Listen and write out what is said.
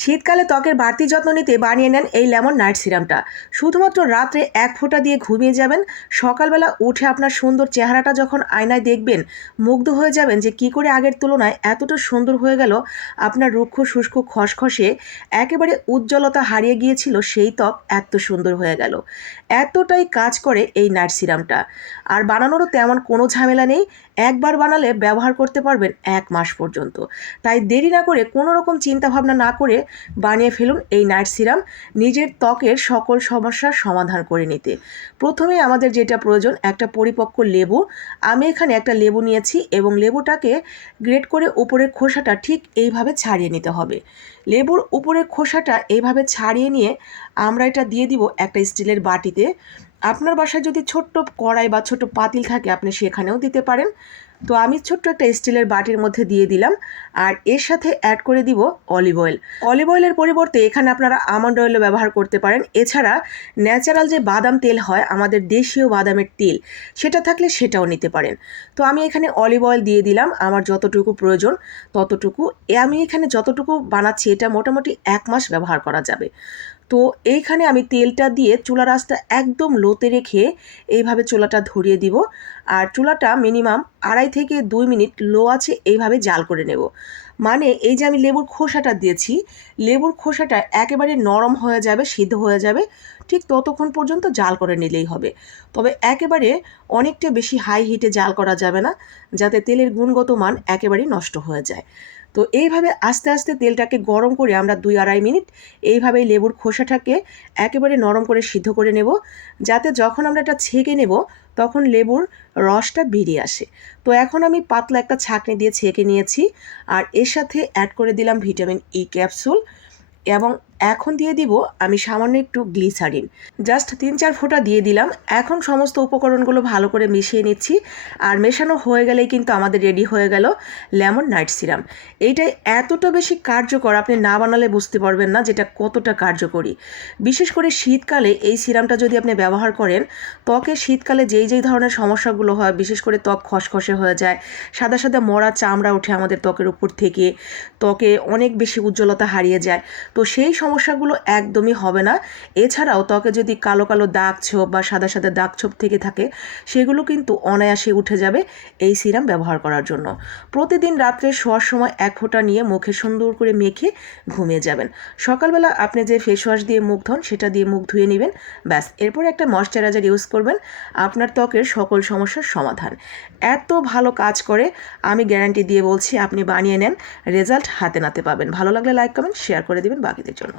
শীতকালে ত্বকের বাড়তি যত্ন নিতে বানিয়ে নেন এই লেমন নাইট সিরামটা। শুধুমাত্র রাত্রে এক ফোঁটা দিয়ে ঘুমিয়ে যাবেন। সকালবেলা উঠে আপনার সুন্দর চেহারাটা যখন আয়নায় দেখবেন, মুগ্ধ হয়ে যাবেন যে কি করে আগের তুলনায় এতটা সুন্দর হয়ে গেল আপনার রুক্ষ, শুষ্ক, খসখসে। একেবারে উজ্জ্বলতা হারিয়ে গিয়েছিল সেই ত্বক এত সুন্দর হয়ে গেল। এতটাই কাজ করে এই নাইট সিরামটা। আর বানানোরও তেমন কোনো ঝামেলা নেই। একবার বানালে ব্যবহার করতে পারবেন এক মাস পর্যন্ত। তাই দেরি না করে কোনো রকম চিন্তাভাবনা না করে বানিয়ে ফেলুন এই নাইট সিরাম। নিজের ত্বকের সকল সমস্যার সমাধান করে নিতে। প্রথমে আমাদের যেটা প্রয়োজন, একটা পরিপক্ক লেবু। আমি এখানে একটা লেবু নিয়েছি এবং লেবুটাকে গ্রেট করে উপরের খোসাটা ঠিক এইভাবে ছাড়িয়ে নিতে হবে। লেবুর উপরের খোসাটা এইভাবে ছাড়িয়ে নিয়ে আমরা এটা দিয়ে দিব একটা স্টিলের বাটিতে। আপনার বাসায় যদি ছোট্ট কড়াই বা ছোট পাতিল থাকে, আপনি সেখানেও দিতে পারেন। তো আমি ছোট্ট একটা স্টিলের বাটির মধ্যে দিয়ে দিলাম। আর এর সাথে অ্যাড করে দিব অলিভ অয়েল অলিভ অয়েলের পরিবর্তে এখানে আপনারা আমন্ড অয়েলও ব্যবহার করতে পারেন। এছাড়া ন্যাচারাল যে বাদাম তেল হয়, আমাদের দেশীয় বাদামের তেল, সেটা থাকলে সেটাও নিতে পারেন। তো আমি এখানে অলিভ অয়েল দিয়ে দিলাম, আমার যতটুকু প্রয়োজন ততটুকু। আমি এখানে যতটুকু বানাচ্ছি, এটা মোটামুটি এক মাস ব্যবহার করা যাবে। তো এইখানে আমি তেলটা দিয়ে চুলা রাসটা একদম লোতে রেখে এইভাবে চুলাটা ধরিয়ে দিব। আর চুলাটা মিনিমাম আড়াই থেকে দুই মিনিট লো আছে, এইভাবে জাল করে নেব। মানে এই যে আমি লেবুর খোসাটা দিয়েছি, লেবুর খোসাটা একেবারে নরম হয়ে যাবে, সিদ্ধ হয়ে যাবে, ঠিক ততক্ষণ পর্যন্ত জাল করে নিলেই হবে। তবে একেবারে অনেকটা বেশি হাই হিটে জাল করা যাবে না, যাতে তেলের গুণগত মান একেবারেই নষ্ট হয়ে যায়। তো এইভাবে আস্তে আস্তে তেলটাকে গরম করে আমরা দুই আড়াই মিনিট এইভাবেই লেবুর খোসাটাকে একেবারে নরম করে সিদ্ধ করে নেব, যাতে যখন আমরা এটা ছেঁকে নেব তখন লেবুর রসটা বেরিয়ে আসে। তো এখন আমি পাতলা একটা ছাঁকনি দিয়ে ছেঁকে নিয়েছি। আর এর সাথে অ্যাড করে দিলাম ভিটামিন ই ক্যাপসুল এবং এখন দিয়ে দিব আমি সামান্য একটু গ্লিসারিন। জাস্ট তিন চার ফোঁটা দিয়ে দিলাম। এখন সমস্ত উপকরণগুলো ভালো করে মিশিয়ে নিচ্ছি। আর মেশানো হয়ে গেলেই কিন্তু আমাদের রেডি হয়ে গেল লেমন নাইট সিরাম। এইটাই এতটা বেশি কার্যকর আপনি না বানালে বুঝতে পারবেন না যেটা কতটা কার্যকরী। বিশেষ করে শীতকালে এই সিরামটা যদি আপনি ব্যবহার করেন, ত্বকে শীতকালে যেই যেই ধরনের সমস্যাগুলো হয়, বিশেষ করে ত্বক খসখসে হয়ে যায়, সাদা সাদা মরা চামড়া ওঠে আমাদের ত্বকের উপর থেকে, ত্বকে অনেক বেশি উজ্জ্বলতা হারিয়ে যায়। তো সেই সমস্যাগুলো একদমই হবে না। এছাড়াও ত্বকে যদি কালো কালো দাগ ছোপ বা সাদা সাদা দাগ ছোপ থেকে থাকে, সেগুলো কিন্তু অনায়াসে উঠে যাবে এই সিরাম ব্যবহার করার জন্য। প্রতিদিন রাত্রে শোয়ার সময় এক ফোঁটা নিয়ে মুখে সুন্দর করে মেখে ঘুমিয়ে যাবেন। সকালবেলা আপনি যে ফেস ওয়াশ দিয়ে মুখ ধন, সেটা দিয়ে মুখ ধুয়ে নেবেন। ব্যাস, এরপর একটা ময়শ্চারাইজার ইউজ করবেন। আপনার ত্বকের সকল সমস্যার সমাধান। এত ভালো কাজ করে আমি গ্যারান্টি দিয়ে বলছি, আপনি বানিয়ে নেন। রেজাল্ট হাতে নাতে পাবেন। ভালো লাগলে লাইক কমেন্ট শেয়ার করে দেবেন বাকিদের জন্য।